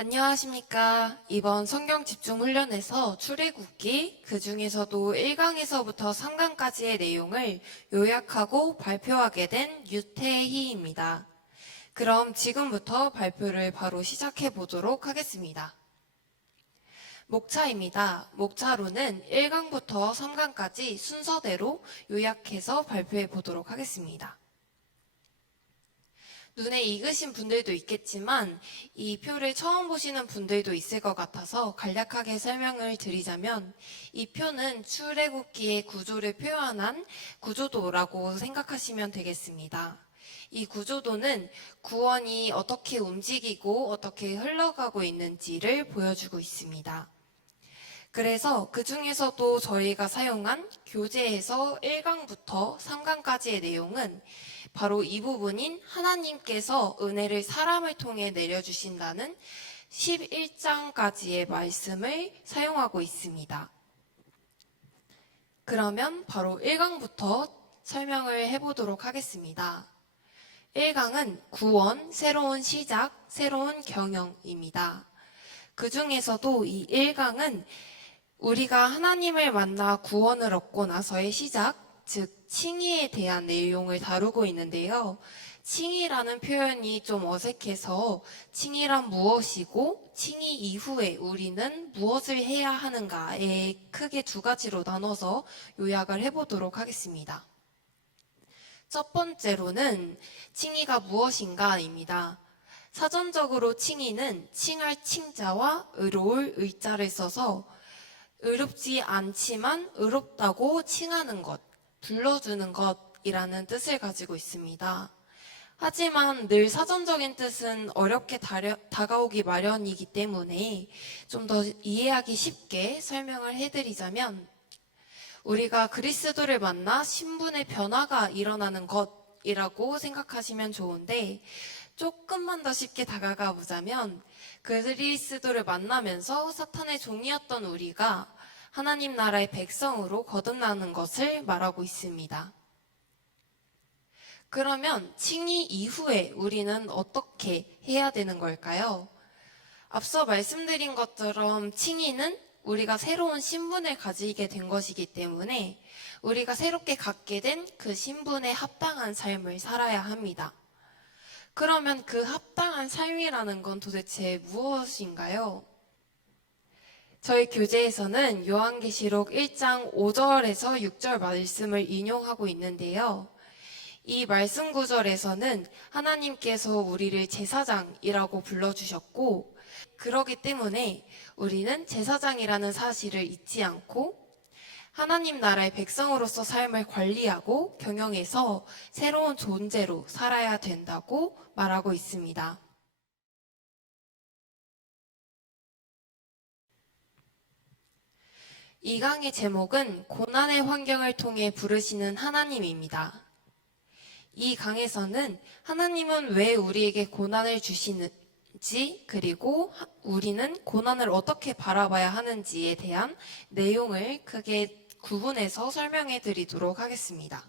안녕하십니까. 이번 성경 집중 훈련에서 출애굽기, 그 중에서도 1강에서부터 3강까지의 내용을 요약하고 발표하게 된 유태희입니다. 그럼 지금부터 발표를 바로 시작해 보도록 하겠습니다. 목차입니다. 목차로는 1강부터 3강까지 순서대로 요약해서 발표해 보도록 하겠습니다. 눈에 익으신 분들도 있겠지만 이 표를 처음 보시는 분들도 있을 것 같아서 간략하게 설명을 드리자면, 이 표는 출애굽기의 구조를 표현한 구조도라고 생각하시면 되겠습니다. 이 구조도는 구원이 어떻게 움직이고 어떻게 흘러가고 있는지를 보여주고 있습니다. 그래서 그 중에서도 저희가 사용한 교재에서 1강부터 3강까지의 내용은 바로 이 부분인 하나님께서 은혜를 사람을 통해 내려주신다는 11장까지의 말씀을 사용하고 있습니다. 그러면 바로 1강부터 설명을 해보도록 하겠습니다. 1강은 구원, 새로운 시작, 새로운 경영입니다. 그 중에서도 이 1강은 우리가 하나님을 만나 구원을 얻고 나서의 시작, 즉 칭의에 대한 내용을 다루고 있는데요. 칭의라는 표현이 좀 어색해서 칭의란 무엇이고 칭의 이후에 우리는 무엇을 해야 하는가에 크게 두 가지로 나눠서 요약을 해보도록 하겠습니다. 첫 번째로는 칭의가 무엇인가입니다. 사전적으로 칭의는 칭할 칭자와 의로울 의자를 써서 의롭지 않지만 의롭다고 칭하는 것, 불러주는 것이라는 뜻을 가지고 있습니다. 하지만 늘 사전적인 뜻은 어렵게 다가오기 마련이기 때문에 좀 더 이해하기 쉽게 설명을 해드리자면, 우리가 그리스도를 만나 신분의 변화가 일어나는 것이라고 생각하시면 좋은데, 조금만 더 쉽게 다가가 보자면 그리스도를 만나면서 사탄의 종이었던 우리가 하나님 나라의 백성으로 거듭나는 것을 말하고 있습니다. 그러면 칭의 이후에 우리는 어떻게 해야 되는 걸까요? 앞서 말씀드린 것처럼 칭의는 우리가 새로운 신분을 가지게 된 것이기 때문에 우리가 새롭게 갖게 된 그 신분에 합당한 삶을 살아야 합니다. 그러면 그 합당한 삶이라는 건 도대체 무엇인가요? 저희 교재에서는 요한계시록 1장 5절에서 6절 말씀을 인용하고 있는데요. 이 말씀 구절에서는 하나님께서 우리를 제사장이라고 불러주셨고, 그러기 때문에 우리는 제사장이라는 사실을 잊지 않고 하나님 나라의 백성으로서 삶을 관리하고 경영해서 새로운 존재로 살아야 된다고 말하고 있습니다. 이 강의 제목은 고난의 환경을 통해 부르시는 하나님입니다. 이 강에서는 하나님은 왜 우리에게 고난을 주시는지, 그리고 우리는 고난을 어떻게 바라봐야 하는지에 대한 내용을 크게 구분해서 설명해 드리도록 하겠습니다.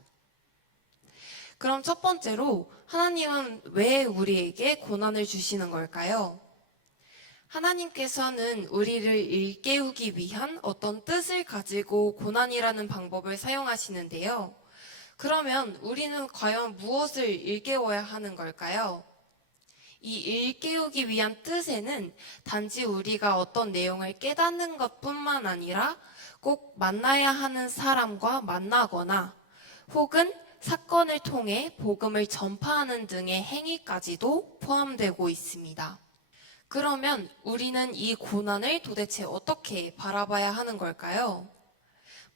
그럼 첫 번째로, 하나님은 왜 우리에게 고난을 주시는 걸까요? 하나님께서는 우리를 일깨우기 위한 어떤 뜻을 가지고 고난이라는 방법을 사용하시는데요. 그러면 우리는 과연 무엇을 일깨워야 하는 걸까요? 이 일깨우기 위한 뜻에는 단지 우리가 어떤 내용을 깨닫는 것뿐만 아니라 꼭 만나야 하는 사람과 만나거나 혹은 사건을 통해 복음을 전파하는 등의 행위까지도 포함되고 있습니다. 그러면 우리는 이 고난을 도대체 어떻게 바라봐야 하는 걸까요?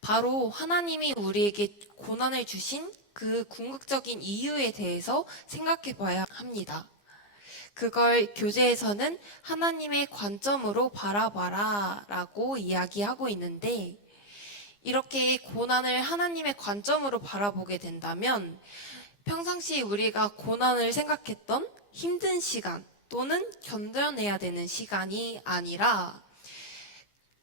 바로 하나님이 우리에게 고난을 주신 그 궁극적인 이유에 대해서 생각해 봐야 합니다. 그걸 교재에서는 하나님의 관점으로 바라봐라 라고 이야기하고 있는데, 이렇게 고난을 하나님의 관점으로 바라보게 된다면 평상시 우리가 고난을 생각했던 힘든 시간 또는 견뎌내야 되는 시간이 아니라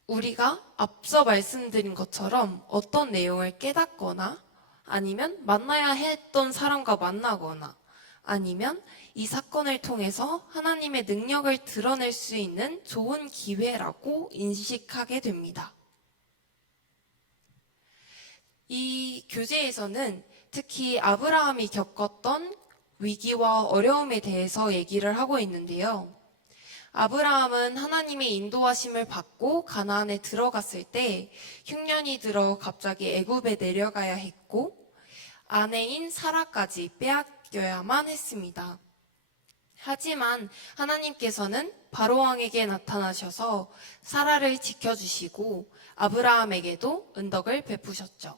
우리가 앞서 말씀드린 것처럼 어떤 내용을 깨닫거나 아니면 만나야 했던 사람과 만나거나 아니면 이 사건을 통해서 하나님의 능력을 드러낼 수 있는 좋은 기회라고 인식하게 됩니다. 이 교재에서는 특히 아브라함이 겪었던 위기와 어려움에 대해서 얘기를 하고 있는데요. 아브라함은 하나님의 인도하심을 받고 가나안에 들어갔을 때 흉년이 들어 갑자기 애굽에 내려가야 했고 아내인 사라까지 빼앗겨야만 했습니다. 하지만 하나님께서는 바로왕에게 나타나셔서 사라를 지켜주시고 아브라함에게도 은덕을 베푸셨죠.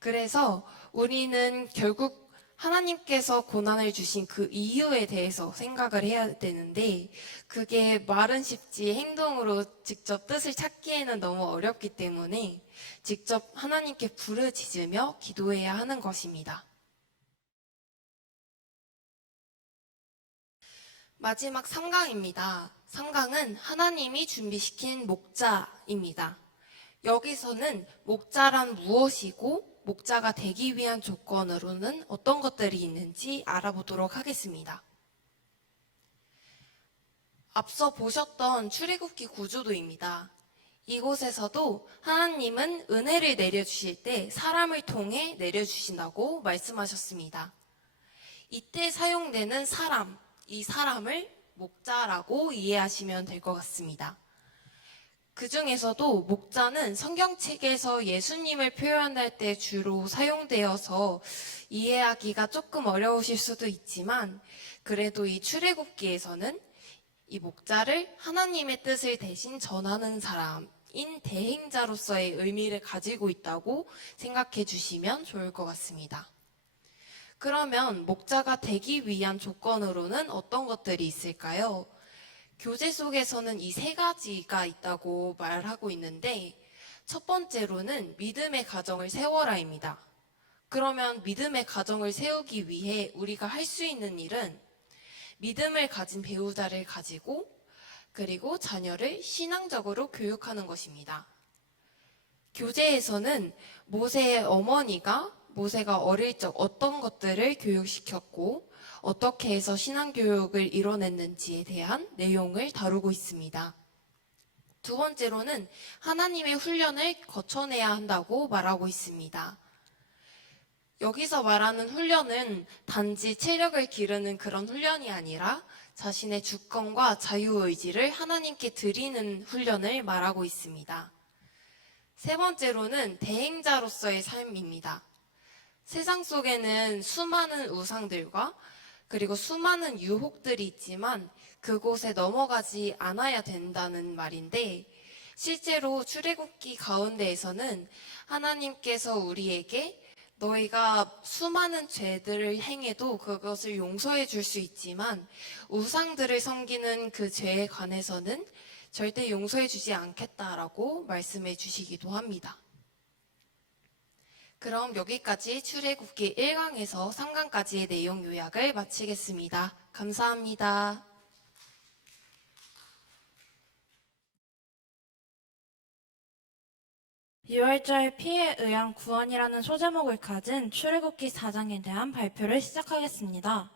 그래서 우리는 결국 하나님께서 고난을 주신 그 이유에 대해서 생각을 해야 되는데 그게 말은 쉽지 행동으로 직접 뜻을 찾기에는 너무 어렵기 때문에 직접 하나님께 부르짖으며 기도해야 하는 것입니다. 마지막 3강입니다. 3강은 하나님이 준비시킨 목자입니다. 여기서는 목자란 무엇이고 목자가 되기 위한 조건으로는 어떤 것들이 있는지 알아보도록 하겠습니다. 앞서 보셨던 출애굽기 구조도입니다. 이곳에서도 하나님은 은혜를 내려주실 때 사람을 통해 내려주신다고 말씀하셨습니다. 이때 사용되는 사람, 이 사람을 목자라고 이해하시면 될 것 같습니다. 그 중에서도 목자는 성경책에서 예수님을 표현할 때 주로 사용되어서 이해하기가 조금 어려우실 수도 있지만 그래도 이 출애굽기에서는 이 목자를 하나님의 뜻을 대신 전하는 사람인 대행자로서의 의미를 가지고 있다고 생각해 주시면 좋을 것 같습니다. 그러면 목자가 되기 위한 조건으로는 어떤 것들이 있을까요? 교재 속에서는 이 3가지가 있다고 말하고 있는데 첫 번째로는 믿음의 가정을 세워라입니다. 그러면 믿음의 가정을 세우기 위해 우리가 할 수 있는 일은 믿음을 가진 배우자를 가지고 그리고 자녀를 신앙적으로 교육하는 것입니다. 교재에서는 모세의 어머니가 모세가 어릴 적 어떤 것들을 교육시켰고 어떻게 해서 신앙교육을 이뤄냈는지에 대한 내용을 다루고 있습니다. 두 번째로는 하나님의 훈련을 거쳐내야 한다고 말하고 있습니다. 여기서 말하는 훈련은 단지 체력을 기르는 그런 훈련이 아니라 자신의 주권과 자유의지를 하나님께 드리는 훈련을 말하고 있습니다. 세 번째로는 대행자로서의 삶입니다. 세상 속에는 수많은 우상들과 그리고 수많은 유혹들이 있지만 그곳에 넘어가지 않아야 된다는 말인데 실제로 출애굽기 가운데에서는 하나님께서 우리에게 너희가 수많은 죄들을 행해도 그것을 용서해 줄 수 있지만 우상들을 섬기는 그 죄에 관해서는 절대 용서해 주지 않겠다라고 말씀해 주시기도 합니다. 그럼 여기까지 출애굽기 1강에서 3강까지의 내용 요약을 마치겠습니다. 감사합니다. 유월절 피에 의한 구원이라는 소제목을 가진 출애굽기 4장에 대한 발표를 시작하겠습니다.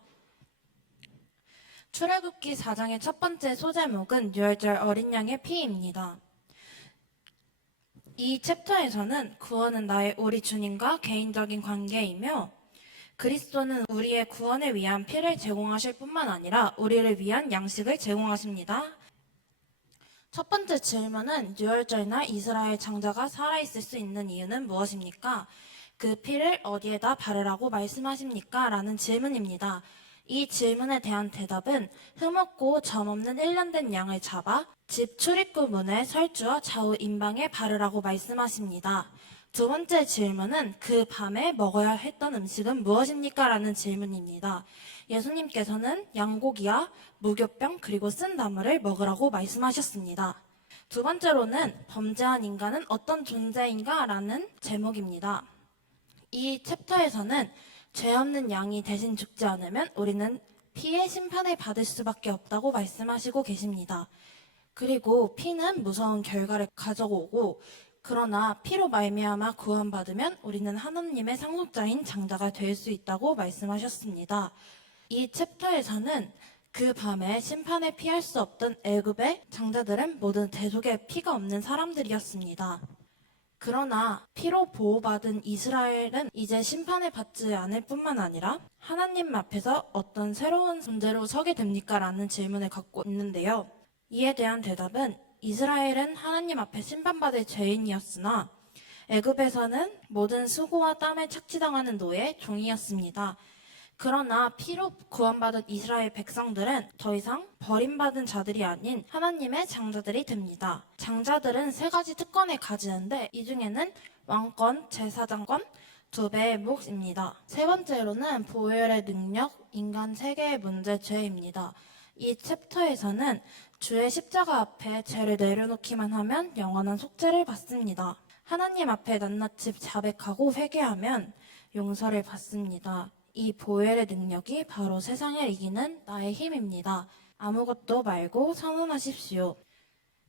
출애굽기 4장의 첫 번째 소제목은 유월절 어린 양의 피입니다. 이 챕터에서는 구원은 나의 우리 주님과 개인적인 관계이며 그리스도는 우리의 구원을 위한 피를 제공하실 뿐만 아니라 우리를 위한 양식을 제공하십니다. 첫 번째 질문은 유월절날 이스라엘 장자가 살아있을 수 있는 이유는 무엇입니까? 그 피를 어디에다 바르라고 말씀하십니까? 라는 질문입니다. 이 질문에 대한 대답은 흠없고 점없는 일련된 양을 잡아 집 출입구 문에 설주어 좌우 임방에 바르라고 말씀하십니다. 두 번째 질문은 그 밤에 먹어야 했던 음식은 무엇입니까? 라는 질문입니다. 예수님께서는 양고기와 무교병 그리고 쓴 나물을 먹으라고 말씀하셨습니다. 두 번째로는 범죄한 인간은 어떤 존재인가? 라는 제목입니다. 이 챕터에서는 죄 없는 양이 대신 죽지 않으면 우리는 피의 심판을 받을 수밖에 없다고 말씀하시고 계십니다. 그리고 피는 무서운 결과를 가져오고 그러나 피로 말미암아 구원받으면 우리는 하나님의 상속자인 장자가 될 수 있다고 말씀하셨습니다. 이 챕터에서는 그 밤에 심판을 피할 수 없던 애굽의 장자들은 모두 대속의 피가 없는 사람들이었습니다. 그러나 피로 보호받은 이스라엘은 이제 심판을 받지 않을 뿐만 아니라 하나님 앞에서 어떤 새로운 존재로 서게 됩니까? 라는 질문을 갖고 있는데요. 이에 대한 대답은 이스라엘은 하나님 앞에 심판받을 죄인이었으나 애굽에서는 모든 수고와 땀을 착취당하는 노예, 종이었습니다. 그러나 피로 구원받은 이스라엘 백성들은 더 이상 버림받은 자들이 아닌 하나님의 장자들이 됩니다. 장자들은 세 가지 특권을 가지는데 이 중에는 왕권, 제사장권, 두 배의 몫입니다. 세 번째로는 보혈의 능력, 인간 세계의 문제, 죄입니다. 이 챕터에서는 주의 십자가 앞에 죄를 내려놓기만 하면 영원한 속죄를 받습니다. 하나님 앞에 낱낱이 자백하고 회개하면 용서를 받습니다. 이 보혈의 능력이 바로 세상을 이기는 나의 힘입니다. 아무것도 말고 선언하십시오.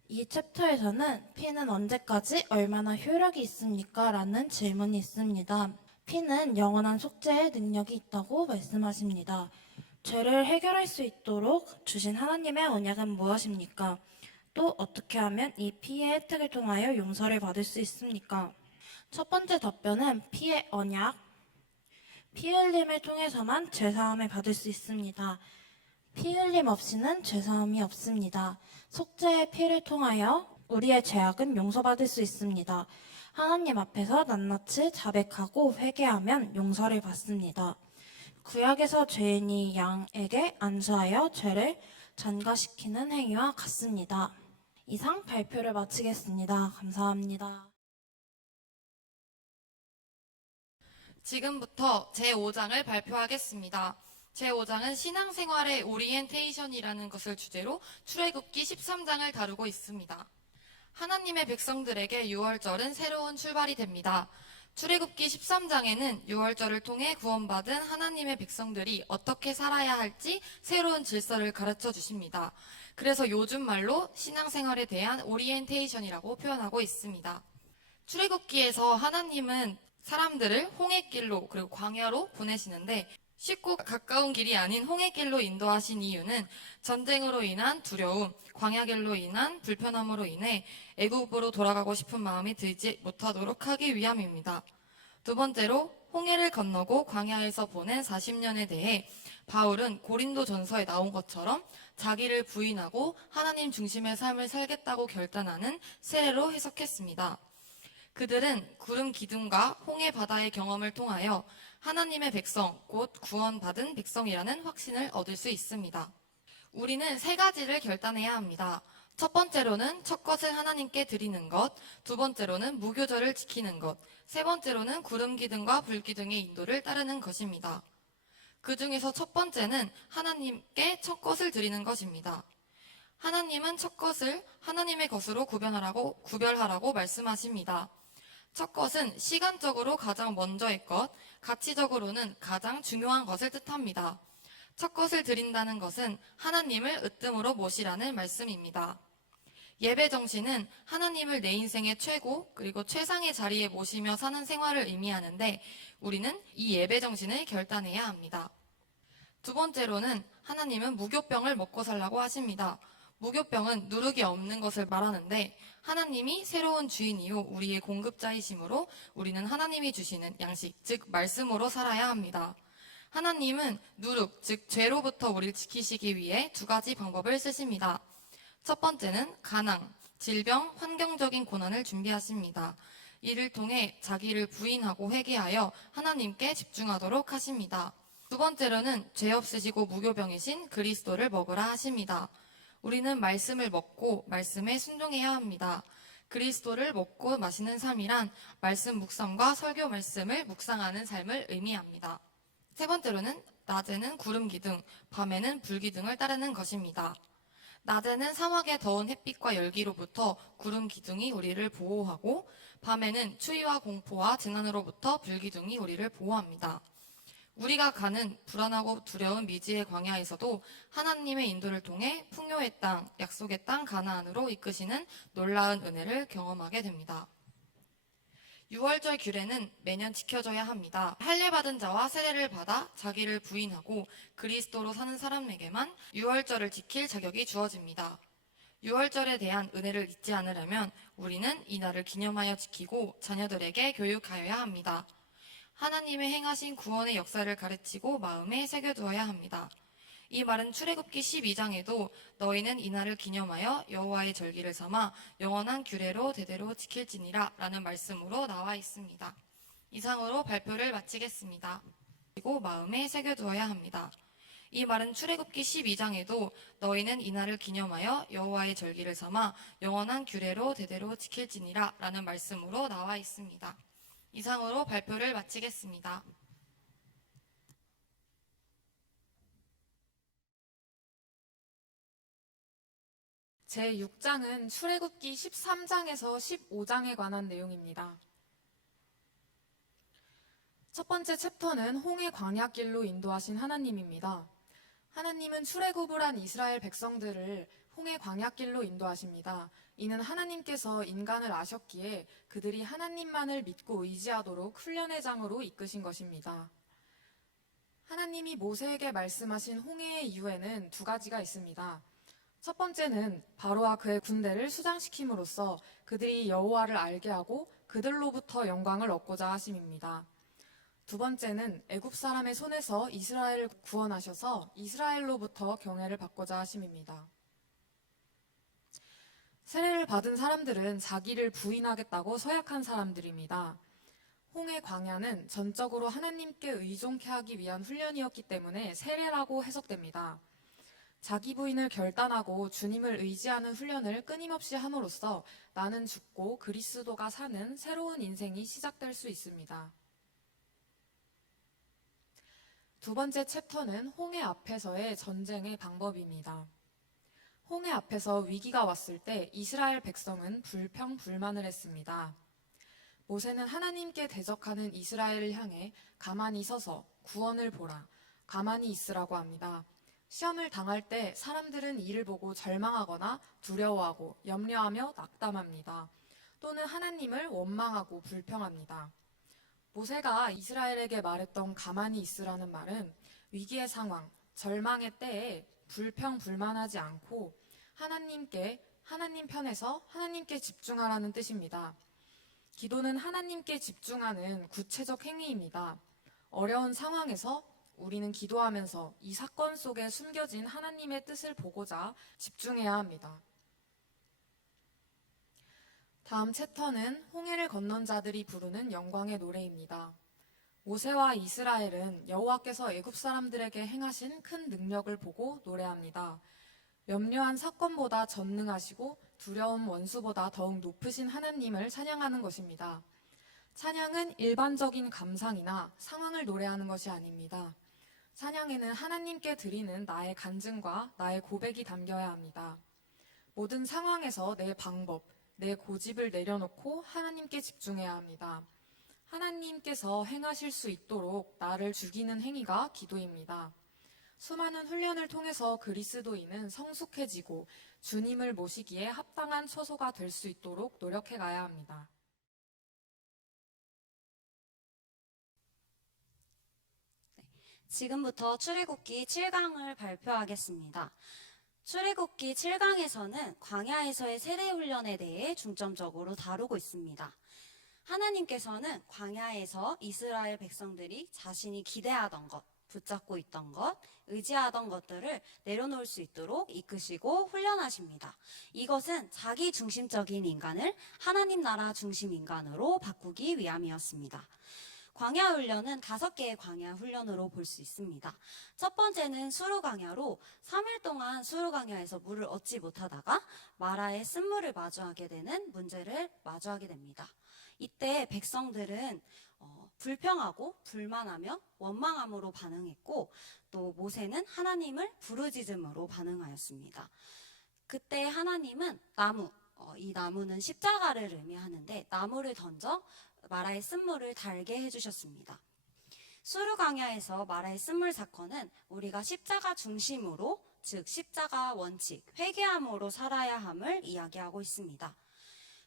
이 챕터에서는 피는 언제까지 얼마나 효력이 있습니까? 라는 질문이 있습니다. 피는 영원한 속죄의 능력이 있다고 말씀하십니다. 죄를 해결할 수 있도록 주신 하나님의 언약은 무엇입니까? 또 어떻게 하면 이 피의 혜택을 통하여 용서를 받을 수 있습니까? 첫 번째 답변은 피의 언약, 피 흘림을 통해서만 죄사함을 받을 수 있습니다. 피 흘림 없이는 죄사함이 없습니다. 속죄의 피를 통하여 우리의 죄악은 용서받을 수 있습니다. 하나님 앞에서 낱낱이 자백하고 회개하면 용서를 받습니다. 구약에서 죄인이 양에게 안수하여 죄를 전가시키는 행위와 같습니다. 이상 발표를 마치겠습니다. 감사합니다. 지금부터 제5장을 발표하겠습니다. 제5장은 신앙생활의 오리엔테이션이라는 것을 주제로 출애굽기 13장을 다루고 있습니다. 하나님의 백성들에게 유월절은 새로운 출발이 됩니다. 출애굽기 13장에는 유월절을 통해 구원받은 하나님의 백성들이 어떻게 살아야 할지 새로운 질서를 가르쳐 주십니다. 그래서 요즘 말로 신앙생활에 대한 오리엔테이션이라고 표현하고 있습니다. 출애굽기에서 하나님은 사람들을 홍해길로 그리고 광야로 보내시는데 쉽고 가까운 길이 아닌 홍해길로 인도하신 이유는 전쟁으로 인한 두려움, 광야길로 인한 불편함으로 인해 애굽으로 돌아가고 싶은 마음이 들지 못하도록 하기 위함입니다. 두 번째로 홍해를 건너고 광야에서 보낸 40년에 대해 바울은 고린도전서에 나온 것처럼 자기를 부인하고 하나님 중심의 삶을 살겠다고 결단하는 세례로 해석했습니다. 그들은 구름 기둥과 홍해 바다의 경험을 통하여 하나님의 백성, 곧 구원받은 백성이라는 확신을 얻을 수 있습니다. 우리는 세 가지를 결단해야 합니다. 첫 번째로는 첫 것을 하나님께 드리는 것, 두 번째로는 무교절을 지키는 것, 세 번째로는 구름 기둥과 불 기둥의 인도를 따르는 것입니다. 그 중에서 첫 번째는 하나님께 첫 것을 드리는 것입니다. 하나님은 첫 것을 하나님의 것으로 구별하라고 말씀하십니다. 첫 것은 시간적으로 가장 먼저의 것, 가치적으로는 가장 중요한 것을 뜻합니다. 첫 것을 드린다는 것은 하나님을 으뜸으로 모시라는 말씀입니다. 예배 정신은 하나님을 내 인생의 최고 그리고 최상의 자리에 모시며 사는 생활을 의미하는데 우리는 이 예배 정신을 결단해야 합니다. 두 번째로는 하나님은 무교병을 먹고 살라고 하십니다. 무교병은 누룩이 없는 것을 말하는데 하나님이 새로운 주인이요 우리의 공급자이시므로 우리는 하나님이 주시는 양식, 즉 말씀으로 살아야 합니다. 하나님은 누룩, 즉 죄로부터 우리를 지키시기 위해 두 가지 방법을 쓰십니다. 첫 번째는 가난, 질병, 환경적인 고난을 준비하십니다. 이를 통해 자기를 부인하고 회개하여 하나님께 집중하도록 하십니다. 두 번째로는 죄 없으시고 무교병이신 그리스도를 먹으라 하십니다. 우리는 말씀을 먹고 말씀에 순종해야 합니다. 그리스도를 먹고 마시는 삶이란 말씀 묵상과 설교 말씀을 묵상하는 삶을 의미합니다. 세 번째로는 낮에는 구름 기둥, 밤에는 불 기둥을 따르는 것입니다. 낮에는 사막의 더운 햇빛과 열기로부터 구름 기둥이 우리를 보호하고 밤에는 추위와 공포와 재난으로부터 불 기둥이 우리를 보호합니다. 우리가 가는 불안하고 두려운 미지의 광야에서도 하나님의 인도를 통해 풍요의 땅, 약속의 땅 가나안으로 이끄시는 놀라운 은혜를 경험하게 됩니다. 유월절 규례는 매년 지켜져야 합니다. 할례받은 자와 세례를 받아 자기를 부인하고 그리스도로 사는 사람에게만 유월절을 지킬 자격이 주어집니다. 유월절에 대한 은혜를 잊지 않으려면 우리는 이 날을 기념하여 지키고 자녀들에게 교육하여야 합니다. 하나님의 행하신 구원의 역사를 가르치고 마음에 새겨두어야 합니다. 이 말은 출애굽기 12장에도 너희는 이 날을 기념하여 여호와의 절기를 삼아 영원한 규례로 대대로 지킬지니라 라는 말씀으로 나와 있습니다. 이상으로 발표를 마치겠습니다. 그리고 마음에 새겨두어야 합니다. 이 말은 출애굽기 12장에도 너희는 이 날을 기념하여 여호와의 절기를 삼아 영원한 규례로 대대로 지킬지니라 라는 말씀으로 나와 있습니다. 이상으로 발표를 마치겠습니다. 제6장은 출애굽기 13장에서 15장에 관한 내용입니다. 첫 번째 챕터는 홍해 광야길로 인도하신 하나님입니다. 하나님은 출애굽을 한 이스라엘 백성들을 홍해 광야길로 인도하십니다. 이는 하나님께서 인간을 아셨기에 그들이 하나님만을 믿고 의지하도록 훈련의 장으로 이끄신 것입니다. 하나님이 모세에게 말씀하신 홍해의 이유에는 두 가지가 있습니다. 첫 번째는 바로와 그의 군대를 수장시킴으로써 그들이 여호와를 알게 하고 그들로부터 영광을 얻고자 하심입니다. 두 번째는 애굽 사람의 손에서 이스라엘을 구원하셔서 이스라엘로부터 경외를 받고자 하심입니다. 세례를 받은 사람들은 자기를 부인하겠다고 서약한 사람들입니다. 홍해 광야는 전적으로 하나님께 의존케 하기 위한 훈련이었기 때문에 세례라고 해석됩니다. 자기 부인을 결단하고 주님을 의지하는 훈련을 끊임없이 함으로써 나는 죽고 그리스도가 사는 새로운 인생이 시작될 수 있습니다. 두 번째 챕터는 홍해 앞에서의 전쟁의 방법입니다. 홍해 앞에서 위기가 왔을 때 이스라엘 백성은 불평불만을 했습니다. 모세는 하나님께 대적하는 이스라엘을 향해 가만히 서서 구원을 보라, 가만히 있으라고 합니다. 시험을 당할 때 사람들은 이를 보고 절망하거나 두려워하고 염려하며 낙담합니다. 또는 하나님을 원망하고 불평합니다. 모세가 이스라엘에게 말했던 가만히 있으라는 말은 위기의 상황, 절망의 때에 불평불만하지 않고 하나님 편에서 하나님께 집중하라는 뜻입니다. 기도는 하나님께 집중하는 구체적 행위입니다. 어려운 상황에서 우리는 기도하면서 이 사건 속에 숨겨진 하나님의 뜻을 보고자 집중해야 합니다. 다음 챕터는 홍해를 건넌 자들이 부르는 영광의 노래입니다. 모세와 이스라엘은 여호와께서 애굽 사람들에게 행하신 큰 능력을 보고 노래합니다. 염려한 사건보다 전능하시고 두려운 원수보다 더욱 높으신 하나님을 찬양하는 것입니다. 찬양은 일반적인 감상이나 상황을 노래하는 것이 아닙니다. 찬양에는 하나님께 드리는 나의 간증과 나의 고백이 담겨야 합니다. 모든 상황에서 내 방법, 내 고집을 내려놓고 하나님께 집중해야 합니다. 하나님께서 행하실 수 있도록 나를 죽이는 행위가 기도입니다. 수많은 훈련을 통해서 그리스도인은 성숙해지고 주님을 모시기에 합당한 처소가 될 수 있도록 노력해 가야 합니다. 지금부터 출애굽기 7강을 발표하겠습니다. 출애굽기 7강에서는 광야에서의 세례훈련에 대해 중점적으로 다루고 있습니다. 하나님께서는 광야에서 이스라엘 백성들이 자신이 기대하던 것, 붙잡고 있던 것, 의지하던 것들을 내려놓을 수 있도록 이끄시고 훈련하십니다. 이것은 자기 중심적인 인간을 하나님 나라 중심 인간으로 바꾸기 위함이었습니다. 광야 훈련은 5개의 광야 훈련으로 볼 수 있습니다. 첫 번째는 수르 광야로 3일 동안 수르 광야에서 물을 얻지 못하다가 마라의 쓴물을 마주하게 되는 문제를 마주하게 됩니다. 이때 백성들은 불평하고 불만하며 원망함으로 반응했고 또 모세는 하나님을 부르짖음으로 반응하였습니다. 그때 하나님은 이 나무는 십자가를 의미하는데 나무를 던져 마라의 쓴물을 달게 해주셨습니다. 수르 광야에서 마라의 쓴물 사건은 우리가 십자가 중심으로, 즉 십자가 원칙, 회개함으로 살아야 함을 이야기하고 있습니다.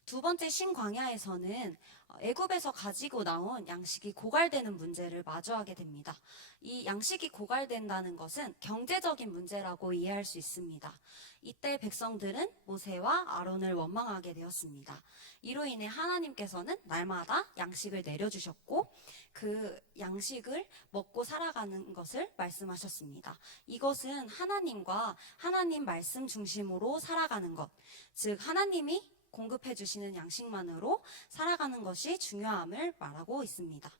두 번째 신광야에서는 애굽에서 가지고 나온 양식이 고갈되는 문제를 마주하게 됩니다. 이 양식이 고갈된다는 것은 경제적인 문제라고 이해할 수 있습니다. 이때 백성들은 모세와 아론을 원망하게 되었습니다. 이로 인해 하나님께서는 날마다 양식을 내려주셨고 그 양식을 먹고 살아가는 것을 말씀하셨습니다. 이것은 하나님과 하나님 말씀 중심으로 살아가는 것, 즉 하나님이 공급해 주시는 양식만으로 살아가는 것이 중요함을 말하고 있습니다.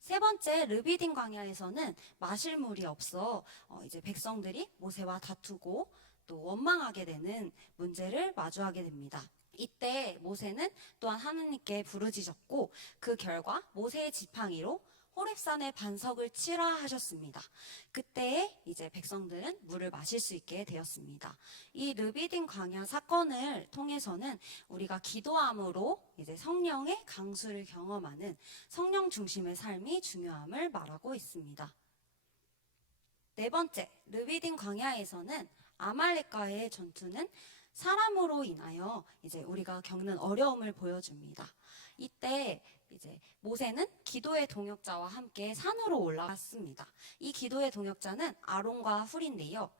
세 번째 르비딘 광야에서는 마실 물이 없어 이제 백성들이 모세와 다투고 또 원망하게 되는 문제를 마주하게 됩니다. 이때 모세는 또한 하나님께 부르짖었고 그 결과 모세의 지팡이로 호렙산에 반석을 치라 하셨습니다. 그때에 이제 백성들은 물을 마실 수 있게 되었습니다. 이 르비딘 광야 사건을 통해서는 우리가 기도함으로 이제 성령의 강수를 경험하는 성령 중심의 삶이 중요함을 말하고 있습니다. 네 번째, 르비딘 광야에서는 아말렉과의 전투는 사람으로 인하여 이제 우리가 겪는 어려움을 보여줍니다. 이때 이제 모세는 기도의 동역자와 함께 산으로 올라갔습니다. 이 기도의 동역자는 아론과 훌인데요.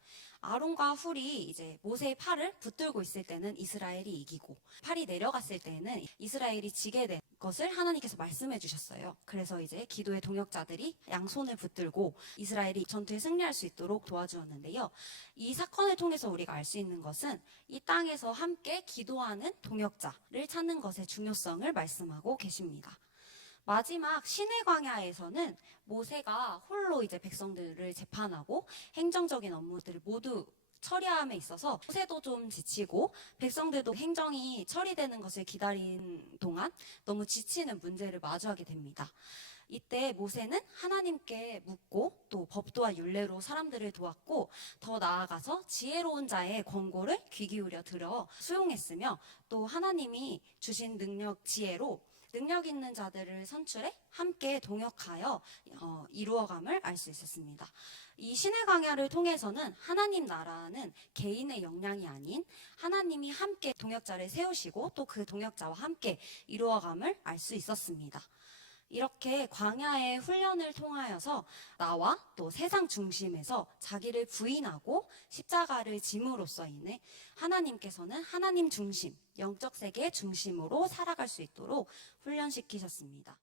아론과 훌이 이제 모세의 팔을 붙들고 있을 때는 이스라엘이 이기고 팔이 내려갔을 때는 이스라엘이 지게 된 것을 하나님께서 말씀해 주셨어요. 그래서 이제 기도의 동역자들이 양손을 붙들고 이스라엘이 전투에 승리할 수 있도록 도와주었는데요. 이 사건을 통해서 우리가 알 수 있는 것은 이 땅에서 함께 기도하는 동역자를 찾는 것의 중요성을 말씀하고 계십니다. 마지막 신의 광야에서는 모세가 홀로 이제 백성들을 재판하고 행정적인 업무들을 모두 처리함에 있어서 모세도 좀 지치고 백성들도 행정이 처리되는 것을 기다린 동안 너무 지치는 문제를 마주하게 됩니다. 이때 모세는 하나님께 묻고 또 법도와 율례로 사람들을 도왔고 더 나아가서 지혜로운 자의 권고를 귀 기울여 들어 수용했으며 또 하나님이 주신 능력 지혜로 능력 있는 자들을 선출해 함께 동역하여 이루어감을 알 수 있었습니다. 이 신의 광야를 통해서는 하나님 나라는 개인의 역량이 아닌 하나님이 함께 동역자를 세우시고 또 그 동역자와 함께 이루어감을 알 수 있었습니다. 이렇게 광야의 훈련을 통하여서 나와 또 세상 중심에서 자기를 부인하고 십자가를 짐으로써 인해 하나님께서는 하나님 중심, 영적 세계 중심으로 살아갈 수 있도록 훈련시키셨습니다.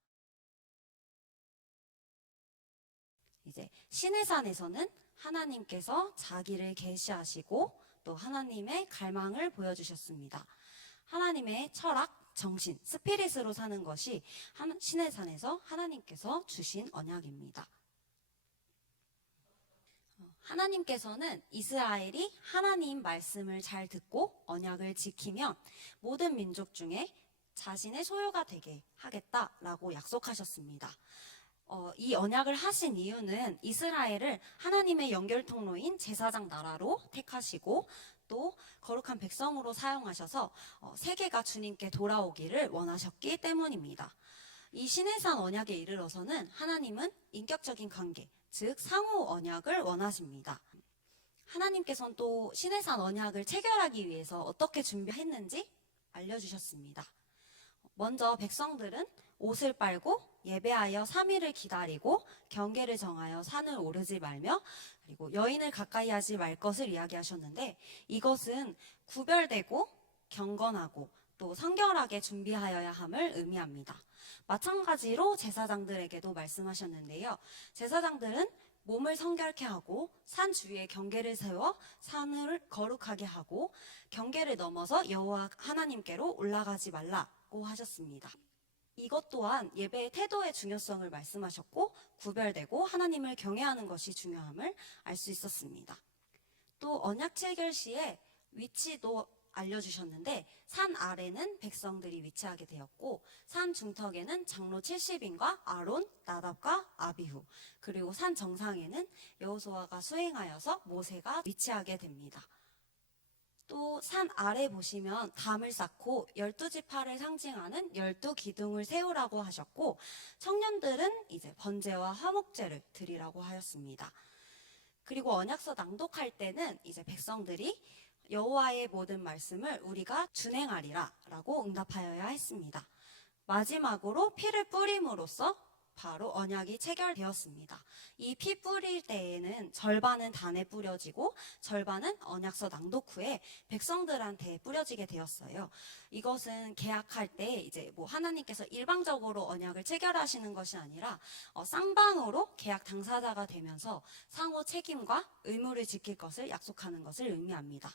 이제 시내산에서는 하나님께서 자기를 계시하시고 또 하나님의 갈망을 보여주셨습니다. 하나님의 철학, 정신, 스피릿으로 사는 것이 시내산에서 하나님께서 주신 언약입니다. 하나님께서는 이스라엘이 하나님 말씀을 잘 듣고 언약을 지키면 모든 민족 중에 자신의 소유가 되게 하겠다라고 약속하셨습니다. 이 언약을 하신 이유는 이스라엘을 하나님의 연결 통로인 제사장 나라로 택하시고 또 거룩한 백성으로 사용하셔서 세계가 주님께 돌아오기를 원하셨기 때문입니다. 이 시내산 언약에 이르러서는 하나님은 인격적인 관계, 즉 상호 언약을 원하십니다. 하나님께서는 또 시내산 언약을 체결하기 위해서 어떻게 준비했는지 알려주셨습니다. 먼저 백성들은 옷을 빨고 예배하여 3일을 기다리고 경계를 정하여 산을 오르지 말며 그리고 여인을 가까이 하지 말 것을 이야기하셨는데 이것은 구별되고 경건하고 또 성결하게 준비하여야 함을 의미합니다. 마찬가지로 제사장들에게도 말씀하셨는데요. 제사장들은 몸을 성결케 하고 산 주위에 경계를 세워 산을 거룩하게 하고 경계를 넘어서 여호와 하나님께로 올라가지 말라고 하셨습니다. 이것 또한 예배의 태도의 중요성을 말씀하셨고 구별되고 하나님을 경외하는 것이 중요함을 알 수 있었습니다. 또 언약 체결 시에 위치도 알려주셨는데 산 아래는 백성들이 위치하게 되었고 산 중턱에는 장로 70인과 아론, 나답과 아비후 그리고 산 정상에는 여호수아가 수행하여서 모세가 위치하게 됩니다. 또 산 아래 보시면 담을 쌓고 12지파를 상징하는 12기둥을 세우라고 하셨고 청년들은 이제 번제와 화목제를 드리라고 하였습니다. 그리고 언약서 낭독할 때는 이제 백성들이 여호와의 모든 말씀을 우리가 준행하리라 라고 응답하여야 했습니다. 마지막으로 피를 뿌림으로써 바로 언약이 체결되었습니다. 이 피 뿌릴 때에는 절반은 단에 뿌려지고 절반은 언약서 낭독 후에 백성들한테 뿌려지게 되었어요. 이것은 계약할 때 이제 뭐 하나님께서 일방적으로 언약을 체결하시는 것이 아니라 쌍방으로 계약 당사자가 되면서 상호 책임과 의무를 지킬 것을 약속하는 것을 의미합니다.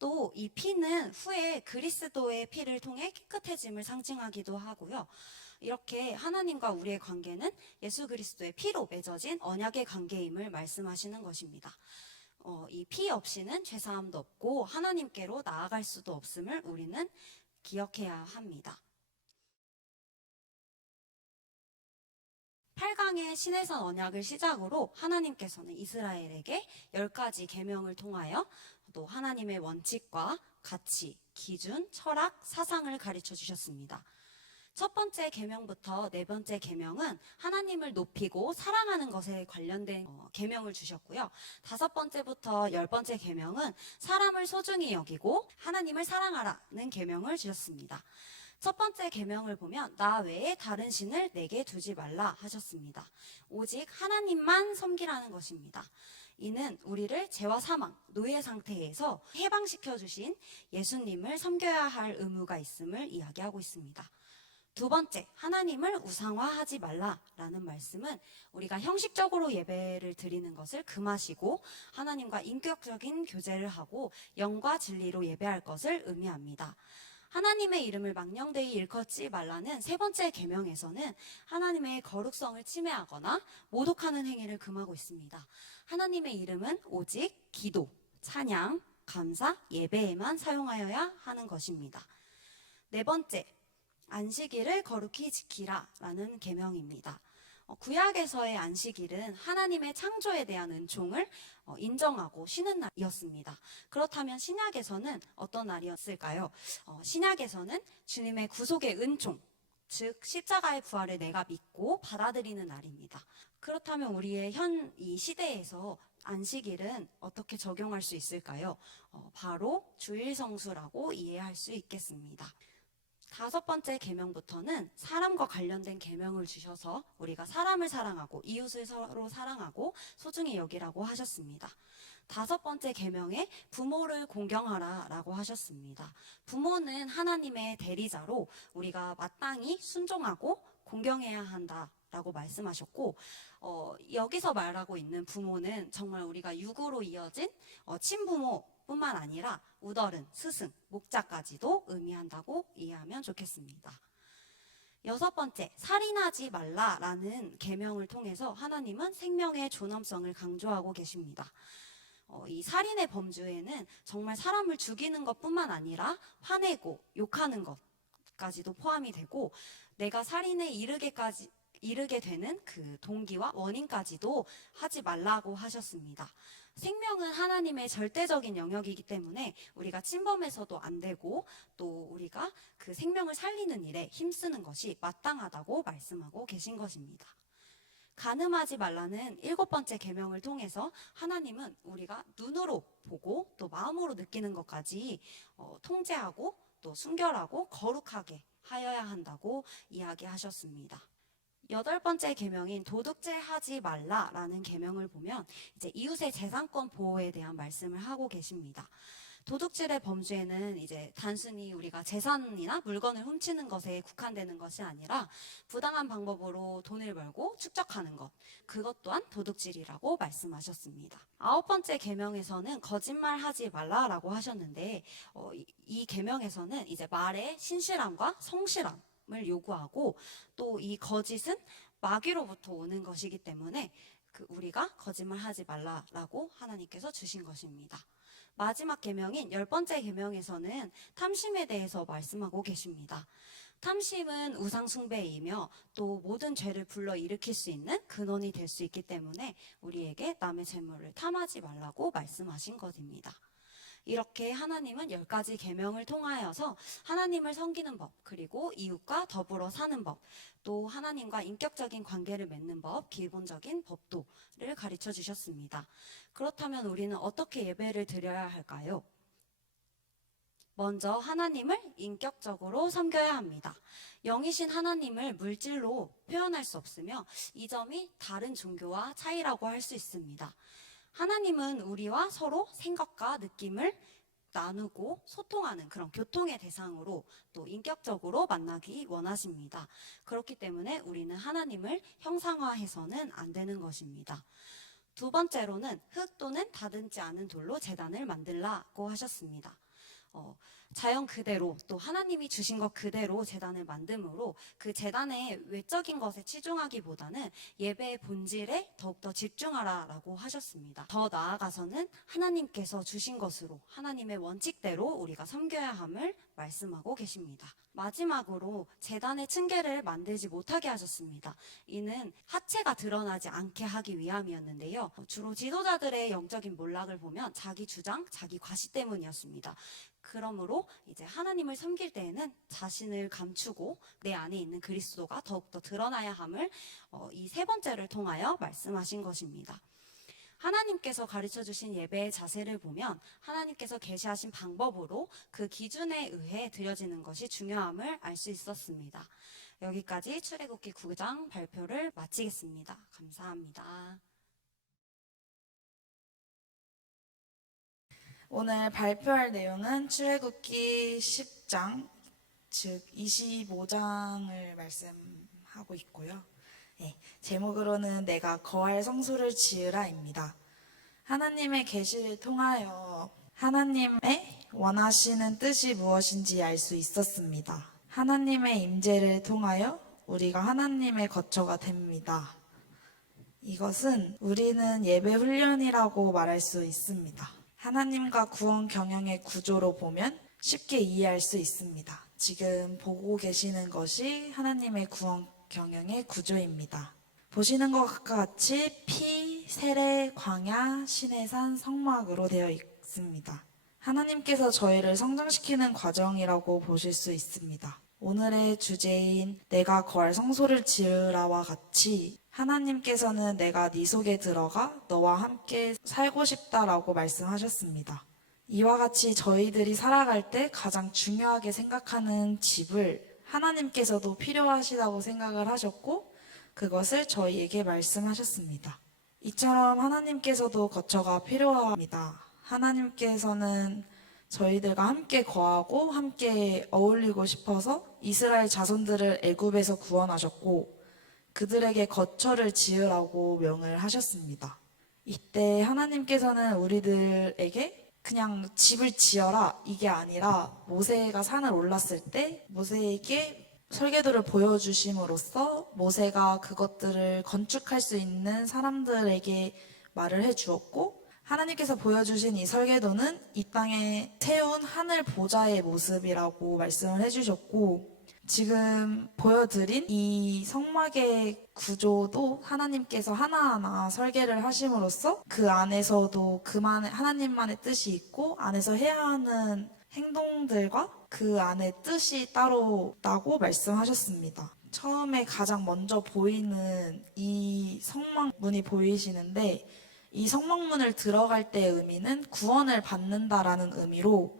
또 이 피는 후에 그리스도의 피를 통해 깨끗해짐을 상징하기도 하고요. 이렇게 하나님과 우리의 관계는 예수 그리스도의 피로 맺어진 언약의 관계임을 말씀하시는 것입니다. 이 피 없이는 죄사함도 없고 하나님께로 나아갈 수도 없음을 우리는 기억해야 합니다. 8강의 신해선 언약을 시작으로 하나님께서는 이스라엘에게 10가지 계명을 통하여 또 하나님의 원칙과 가치, 기준, 철학, 사상을 가르쳐 주셨습니다. 첫 번째 계명부터 네 번째 계명은 하나님을 높이고 사랑하는 것에 관련된 계명을 주셨고요. 5번째부터 10번째 계명은 사람을 소중히 여기고 하나님을 사랑하라는 계명을 주셨습니다. 첫 번째 계명을 보면 나 외에 다른 신을 내게 두지 말라 하셨습니다. 오직 하나님만 섬기라는 것입니다. 이는 우리를 죄와 사망, 노예 상태에서 해방시켜 주신 예수님을 섬겨야 할 의무가 있음을 이야기하고 있습니다. 두 번째, 하나님을 우상화하지 말라라는 말씀은 우리가 형식적으로 예배를 드리는 것을 금하시고 하나님과 인격적인 교제를 하고 영과 진리로 예배할 것을 의미합니다. 하나님의 이름을 망령되이 일컫지 말라는 세 번째 계명에서는 하나님의 거룩성을 침해하거나 모독하는 행위를 금하고 있습니다. 하나님의 이름은 오직 기도, 찬양, 감사, 예배에만 사용하여야 하는 것입니다. 네 번째, 안식일을 거룩히 지키라라는 계명입니다. 구약에서의 안식일은 하나님의 창조에 대한 은총을 인정하고 쉬는 날이었습니다. 그렇다면 신약에서는 어떤 날이었을까요? 신약에서는 주님의 구속의 은총, 즉 십자가의 부활을 내가 믿고 받아들이는 날입니다. 그렇다면 우리의 현 이 시대에서 안식일은 어떻게 적용할 수 있을까요? 바로 주일성수라고 이해할 수 있겠습니다. 5번째 계명부터는 사람과 관련된 계명을 주셔서 우리가 사람을 사랑하고 이웃을 서로 사랑하고 소중히 여기라고 하셨습니다. 5번째 계명에 부모를 공경하라라고 하셨습니다. 부모는 하나님의 대리자로 우리가 마땅히 순종하고 공경해야 한다라고 말씀하셨고 여기서 말하고 있는 부모는 정말 우리가 육으로 이어진 친부모 뿐만 아니라 우더른, 스승, 목자까지도 의미한다고 이해하면 좋겠습니다. 6번째, 살인하지 말라라는 계명을 통해서 하나님은 생명의 존엄성을 강조하고 계십니다. 이 살인의 범주에는 정말 사람을 죽이는 것뿐만 아니라 화내고 욕하는 것까지도 포함이 되고 내가 살인에 이르게 되는 그 동기와 원인까지도 하지 말라고 하셨습니다. 생명은 하나님의 절대적인 영역이기 때문에 우리가 침범해서도 안 되고 또 우리가 그 생명을 살리는 일에 힘쓰는 것이 마땅하다고 말씀하고 계신 것입니다. 간음하지 말라는 7번째 계명을 통해서 하나님은 우리가 눈으로 보고 또 마음으로 느끼는 것까지 통제하고 또 순결하고 거룩하게 하여야 한다고 이야기하셨습니다. 8번째 계명인 도둑질 하지 말라라는 계명을 보면 이제 이웃의 재산권 보호에 대한 말씀을 하고 계십니다. 도둑질의 범주에는 이제 단순히 우리가 재산이나 물건을 훔치는 것에 국한되는 것이 아니라 부당한 방법으로 돈을 벌고 축적하는 것, 그것 또한 도둑질이라고 말씀하셨습니다. 9번째 계명에서는 거짓말하지 말라라고 하셨는데 이 계명에서는 이제 말의 신실함과 성실함 을 요구하고 또 이 거짓은 마귀로부터 오는 것이기 때문에 우리가 거짓말하지 말라라고 하나님께서 주신 것입니다. 마지막 계명인 10번째 계명에서는 탐심에 대해서 말씀하고 계십니다. 탐심은 우상 숭배이며 또 모든 죄를 불러일으킬 수 있는 근원이 될 수 있기 때문에 우리에게 남의 재물을 탐하지 말라고 말씀하신 것입니다. 이렇게 하나님은 10가지 계명을 통하여서 하나님을 섬기는 법, 그리고 이웃과 더불어 사는 법, 또 하나님과 인격적인 관계를 맺는 법, 기본적인 법도를 가르쳐 주셨습니다. 그렇다면 우리는 어떻게 예배를 드려야 할까요? 먼저 하나님을 인격적으로 섬겨야 합니다. 영이신 하나님을 물질로 표현할 수 없으며 이 점이 다른 종교와 차이라고 할 수 있습니다. 하나님은 우리와 서로 생각과 느낌을 나누고 소통하는 그런 교통의 대상으로 또 인격적으로 만나기 원하십니다. 그렇기 때문에 우리는 하나님을 형상화해서는 안 되는 것입니다. 두 번째로는 흙 또는 다듬지 않은 돌로 제단을 만들라고 하셨습니다. 자연 그대로 또 하나님이 주신 것 그대로 제단을 만듦으로 그 제단의 외적인 것에 치중하기보다는 예배의 본질에 더욱더 집중하라라고 하셨습니다. 더 나아가서는 하나님께서 주신 것으로 하나님의 원칙대로 우리가 섬겨야 함을 말씀하고 계십니다. 마지막으로 제단의 층계를 만들지 못하게 하셨습니다. 이는 하체가 드러나지 않게 하기 위함이었는데요. 주로 지도자들의 영적인 몰락을 보면 자기 주장, 자기 과시 때문이었습니다. 그러므로 이제 하나님을 섬길 때에는 자신을 감추고 내 안에 있는 그리스도가 더욱더 드러나야 함을 이 세 번째를 통하여 말씀하신 것입니다. 하나님께서 가르쳐 주신 예배의 자세를 보면 하나님께서 계시하신 방법으로 그 기준에 의해 드려지는 것이 중요함을 알 수 있었습니다. 여기까지 출애굽기 9장 발표를 마치겠습니다. 감사합니다. 오늘 발표할 내용은 출애굽기 10장, 즉 25장을 말씀하고 있고요. 제목으로는 내가 거할 성소를 지으라입니다. 하나님의 계시를 통하여 하나님의 원하시는 뜻이 무엇인지 알 수 있었습니다. 하나님의 임재를 통하여 우리가 하나님의 거처가 됩니다. 이것은 우리는 예배 훈련이라고 말할 수 있습니다. 하나님과 구원 경영의 구조로 보면 쉽게 이해할 수 있습니다. 지금 보고 계시는 것이 하나님의 구원 경영의 구조입니다. 보시는 것과 같이 피, 세례, 광야, 신의 산, 성막으로 되어 있습니다. 하나님께서 저희를 성장시키는 과정이라고 보실 수 있습니다. 오늘의 주제인 내가 거할 성소를 지으라와 같이 하나님께서는 내가 네 속에 들어가 너와 함께 살고 싶다라고 말씀하셨습니다. 이와 같이 저희들이 살아갈 때 가장 중요하게 생각하는 집을 하나님께서도 필요하시다고 생각을 하셨고 그것을 저희에게 말씀하셨습니다. 이처럼 하나님께서도 거처가 필요합니다. 하나님께서는 저희들과 함께 거하고 함께 어울리고 싶어서 이스라엘 자손들을 애굽에서 구원하셨고 그들에게 거처를 지으라고 명을 하셨습니다. 이때 하나님께서는 우리들에게 그냥 집을 지어라 이게 아니라 모세가 산을 올랐을 때 모세에게 설계도를 보여주심으로써 모세가 그것들을 건축할 수 있는 사람들에게 말을 해주었고 하나님께서 보여주신 이 설계도는 이 땅에 세운 하늘 보좌의 모습이라고 말씀을 해주셨고 지금 보여드린 이 성막의 구조도 하나님께서 하나하나 설계를 하심으로써 그 안에서도 그만의 하나님만의 뜻이 있고 안에서 해야 하는 행동들과 그 안에 뜻이 따로 있다고 말씀하셨습니다. 처음에 가장 먼저 보이는 이 성막문이 보이시는데 이 성막문을 들어갈 때의 의미는 구원을 받는다라는 의미로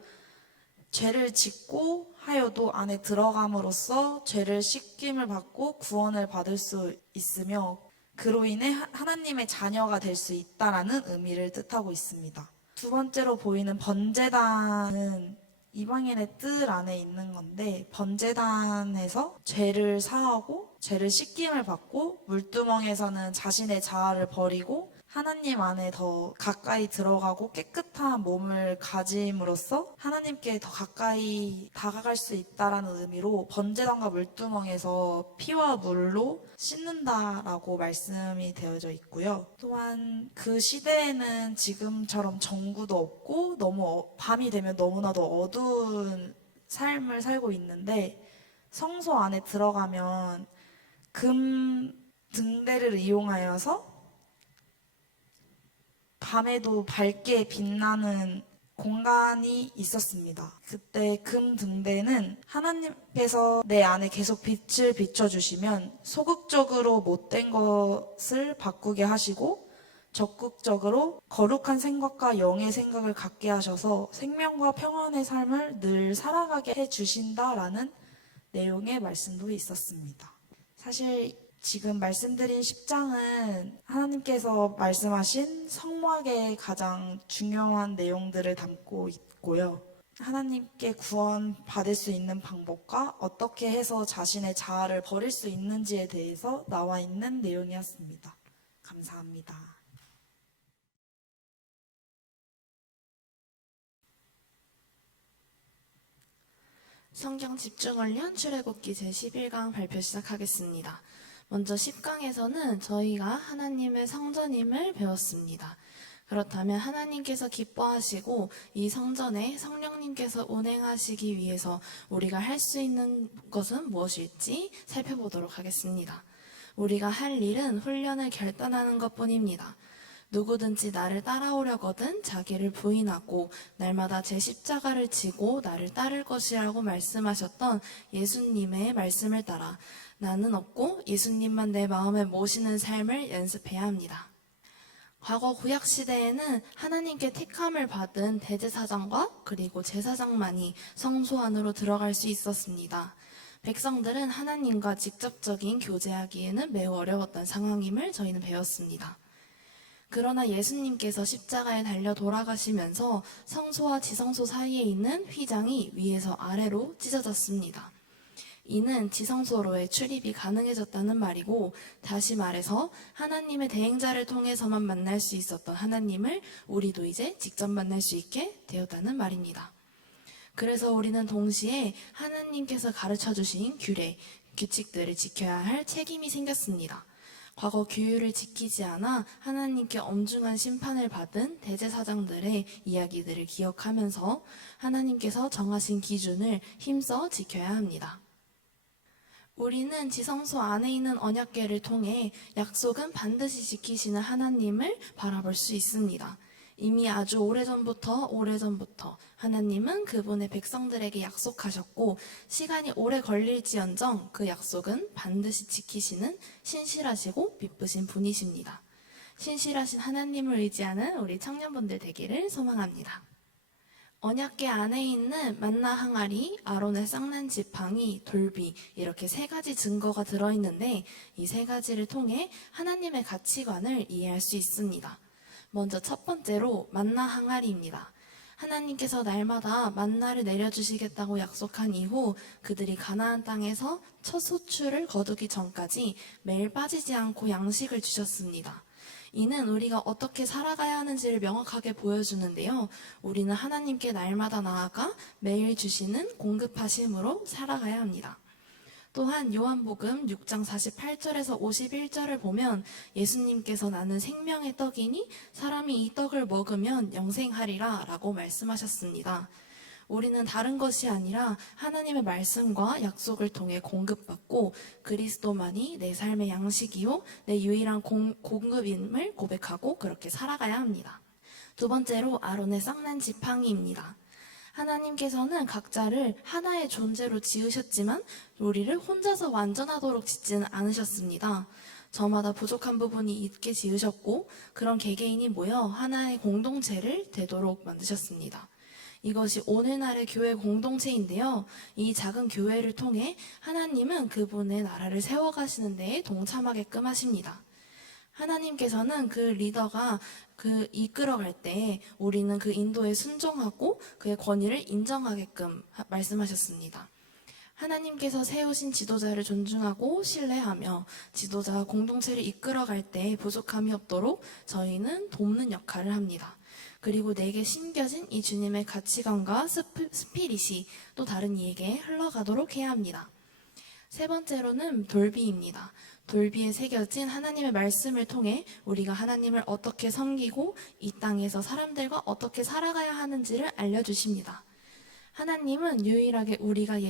죄를 짓고 하여도 안에 들어감으로써 죄를 씻김을 받고 구원을 받을 수 있으며 그로 인해 하나님의 자녀가 될 수 있다라는 의미를 뜻하고 있습니다. 두 번째로 보이는 번제단은 이방인의 뜰 안에 있는 건데 번제단에서 죄를 사하고 죄를 씻김을 받고 물두멍에서는 자신의 자아를 버리고 하나님 안에 더 가까이 들어가고 깨끗한 몸을 가짐으로써 하나님께 더 가까이 다가갈 수 있다라는 의미로 번제단과 물두멍에서 피와 물로 씻는다라고 말씀이 되어져 있고요. 또한 그 시대에는 지금처럼 전구도 없고 너무 밤이 되면 너무나도 어두운 삶을 살고 있는데 성소 안에 들어가면 금 등대를 이용하여서 밤에도 밝게 빛나는 공간이 있었습니다. 그때 금 등대는 하나님께서 내 안에 계속 빛을 비춰주시면 소극적으로 못된 것을 바꾸게 하시고 적극적으로 거룩한 생각과 영의 생각을 갖게 하셔서 생명과 평안의 삶을 늘 살아가게 해주신다라는 내용의 말씀도 있었습니다. 사실 지금 말씀드린 10장은 하나님께서 말씀하신 성막의 가장 중요한 내용들을 담고 있고요. 하나님께 구원 받을 수 있는 방법과 어떻게 해서 자신의 자아를 버릴 수 있는지에 대해서 나와 있는 내용이었습니다. 감사합니다. 성경 집중훈련 출애굽기 제11강 발표 시작하겠습니다. 먼저 10강에서는 저희가 하나님의 성전임을 배웠습니다. 그렇다면 하나님께서 기뻐하시고 이 성전에 성령님께서 운행하시기 위해서 우리가 할 수 있는 것은 무엇일지 살펴보도록 하겠습니다. 우리가 할 일은 훈련을 결단하는 것뿐입니다. 누구든지 나를 따라오려거든 자기를 부인하고 날마다 제 십자가를 지고 나를 따를 것이라고 말씀하셨던 예수님의 말씀을 따라 나는 없고 예수님만 내 마음에 모시는 삶을 연습해야 합니다. 과거 구약시대에는 하나님께 택함을 받은 대제사장과 그리고 제사장만이 성소 안으로 들어갈 수 있었습니다. 백성들은 하나님과 직접적인 교제하기에는 매우 어려웠던 상황임을 저희는 배웠습니다. 그러나 예수님께서 십자가에 달려 돌아가시면서 성소와 지성소 사이에 있는 휘장이 위에서 아래로 찢어졌습니다. 이는 지성소로의 출입이 가능해졌다는 말이고, 다시 말해서 하나님의 대행자를 통해서만 만날 수 있었던 하나님을 우리도 이제 직접 만날 수 있게 되었다는 말입니다. 그래서 우리는 동시에 하나님께서 가르쳐 주신 규례, 규칙들을 지켜야 할 책임이 생겼습니다. 과거 규율을 지키지 않아 하나님께 엄중한 심판을 받은 대제사장들의 이야기들을 기억하면서 하나님께서 정하신 기준을 힘써 지켜야 합니다. 우리는 지성소 안에 있는 언약궤를 통해 약속은 반드시 지키시는 하나님을 바라볼 수 있습니다. 이미 아주 오래전부터 하나님은 그분의 백성들에게 약속하셨고 시간이 오래 걸릴지언정 그 약속은 반드시 지키시는 신실하시고 미쁘신 분이십니다. 신실하신 하나님을 의지하는 우리 청년분들 되기를 소망합니다. 언약궤 안에 있는 만나 항아리, 아론의 쌍난 지팡이, 돌비 이렇게 세 가지 증거가 들어있는데 이 세 가지를 통해 하나님의 가치관을 이해할 수 있습니다. 먼저 첫 번째로 만나 항아리입니다. 하나님께서 날마다 만나를 내려주시겠다고 약속한 이후 그들이 가나안 땅에서 첫 소출을 거두기 전까지 매일 빠지지 않고 양식을 주셨습니다. 이는 우리가 어떻게 살아가야 하는지를 명확하게 보여주는데요. 우리는 하나님께 날마다 나아가 매일 주시는 공급하심으로 살아가야 합니다. 또한 요한복음 6장 48절에서 51절을 보면 예수님께서 나는 생명의 떡이니 사람이 이 떡을 먹으면 영생하리라 라고 말씀하셨습니다. 우리는 다른 것이 아니라 하나님의 말씀과 약속을 통해 공급받고 그리스도만이 내 삶의 양식이요 내 유일한 공급임을 고백하고 그렇게 살아가야 합니다. 두 번째로 아론의 쌍난 지팡이입니다. 하나님께서는 각자를 하나의 존재로 지으셨지만 우리를 혼자서 완전하도록 짓지는 않으셨습니다. 저마다 부족한 부분이 있게 지으셨고 그런 개개인이 모여 하나의 공동체를 되도록 만드셨습니다. 이것이 오늘날의 교회 공동체인데요. 이 작은 교회를 통해 하나님은 그분의 나라를 세워가시는 데에 동참하게끔 하십니다. 하나님께서는 그 리더가 이끌어갈 때 우리는 그 인도에 순종하고 그의 권위를 인정하게끔 말씀하셨습니다. 하나님께서 세우신 지도자를 존중하고 신뢰하며 지도자가 공동체를 이끌어갈 때 부족함이 없도록 저희는 돕는 역할을 합니다. 그리고 내게 심겨진 이 주님의 가치관과 스피릿이 또 다른 이에게 흘러가도록 해야 합니다. 세 번째로는 돌비입니다. 돌비에 새겨진 하나님의 말씀을 통해 우리가 하나님을 어떻게 섬기고 이 땅에서 사람들과 어떻게 살아가야 하는지를 알려주십니다. 하나님은 유일하게 우리가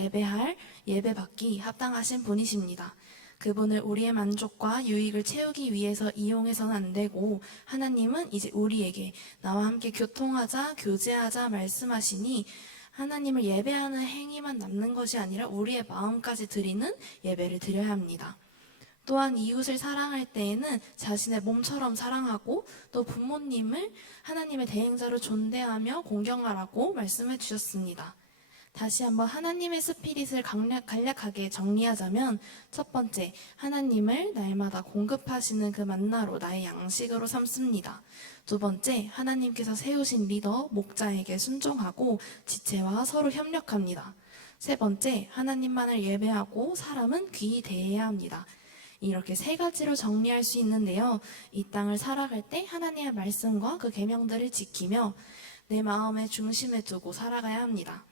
예배받기 합당하신 분이십니다. 그분을 우리의 만족과 유익을 채우기 위해서 이용해서는 안 되고 하나님은 이제 우리에게 나와 함께 교통하자, 교제하자 말씀하시니 하나님을 예배하는 행위만 남는 것이 아니라 우리의 마음까지 드리는 예배를 드려야 합니다. 또한 이웃을 사랑할 때에는 자신의 몸처럼 사랑하고 또 부모님을 하나님의 대행자로 존대하며 공경하라고 말씀해 주셨습니다. 다시 한번 하나님의 스피릿을 간략하게 정리하자면 첫 번째, 하나님을 날마다 공급하시는 그 만나로 나의 양식으로 삼습니다. 두 번째, 하나님께서 세우신 리더, 목자에게 순종하고 지체와 서로 협력합니다. 세 번째, 하나님만을 예배하고 사람은 귀히 대해야 합니다. 이렇게 세 가지로 정리할 수 있는데요. 이 땅을 살아갈 때 하나님의 말씀과 그 계명들을 지키며 내 마음의 중심에 두고 살아가야 합니다.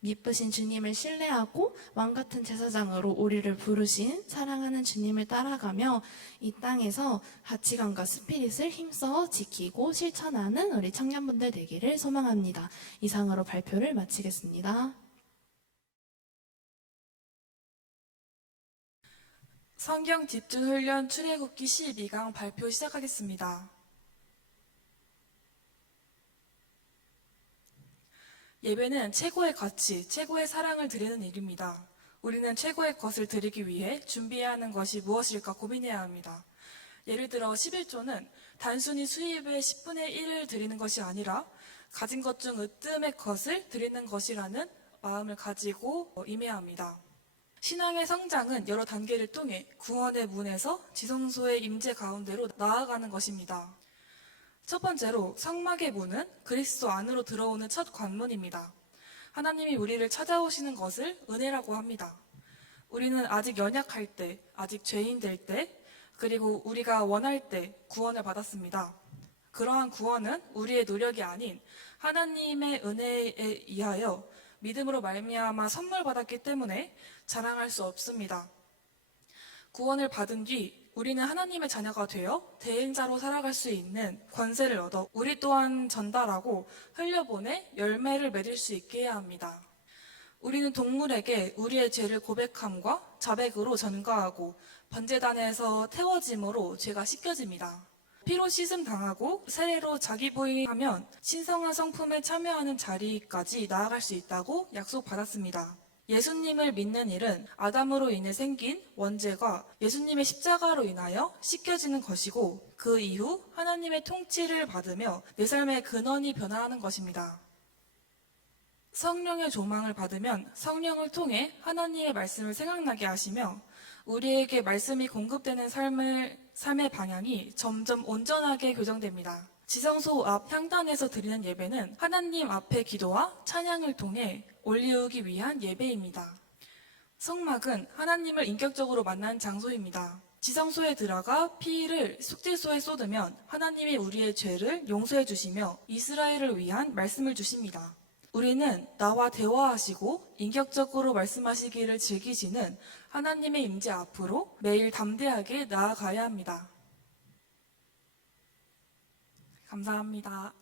미쁘신 주님을 신뢰하고 왕같은 제사장으로 우리를 부르신 사랑하는 주님을 따라가며 이 땅에서 가치관과 스피릿을 힘써 지키고 실천하는 우리 청년분들 되기를 소망합니다. 이상으로 발표를 마치겠습니다. 성경 집중 훈련 출애굽기 12강 발표 시작하겠습니다. 예배는 최고의 가치, 최고의 사랑을 드리는 일입니다. 우리는 최고의 것을 드리기 위해 준비해야 하는 것이 무엇일까 고민해야 합니다. 예를 들어 11조는 단순히 수입의 10분의 1을 드리는 것이 아니라 가진 것 중 으뜸의 것을 드리는 것이라는 마음을 가지고 임해야 합니다. 신앙의 성장은 여러 단계를 통해 구원의 문에서 지성소의 임재 가운데로 나아가는 것입니다. 첫 번째로 성막의 문은 그리스도 안으로 들어오는 첫 관문입니다. 하나님이 우리를 찾아오시는 것을 은혜라고 합니다. 우리는 아직 연약할 때, 아직 죄인 될 때, 그리고 우리가 원할 때 구원을 받았습니다. 그러한 구원은 우리의 노력이 아닌 하나님의 은혜에 의하여 믿음으로 말미암아 선물 받았기 때문에 자랑할 수 없습니다. 구원을 받은 뒤 우리는 하나님의 자녀가 되어 대행자로 살아갈 수 있는 권세를 얻어 우리 또한 전달하고 흘려보내 열매를 맺을 수 있게 해야 합니다. 우리는 동물에게 우리의 죄를 고백함과 자백으로 전가하고 번제단에서 태워짐으로 죄가 씻겨집니다. 피로 씻음 당하고 세례로 자기 부인하면 신성한 성품에 참여하는 자리까지 나아갈 수 있다고 약속받았습니다. 예수님을 믿는 일은 아담으로 인해 생긴 원죄가 예수님의 십자가로 인하여 씻겨지는 것이고 그 이후 하나님의 통치를 받으며 내 삶의 근원이 변화하는 것입니다. 성령의 조망을 받으면 성령을 통해 하나님의 말씀을 생각나게 하시며 우리에게 말씀이 공급되는 삶의 방향이 점점 온전하게 교정됩니다. 지성소 앞 향단에서 드리는 예배는 하나님 앞의 기도와 찬양을 통해 올리우기 위한 예배입니다. 성막은 하나님을 인격적으로 만난 장소입니다. 지성소에 들어가 피를 속죄소에 쏟으면 하나님이 우리의 죄를 용서해 주시며 이스라엘을 위한 말씀을 주십니다. 우리는 나와 대화하시고 인격적으로 말씀하시기를 즐기시는 하나님의 임재 앞으로 매일 담대하게 나아가야 합니다. 감사합니다.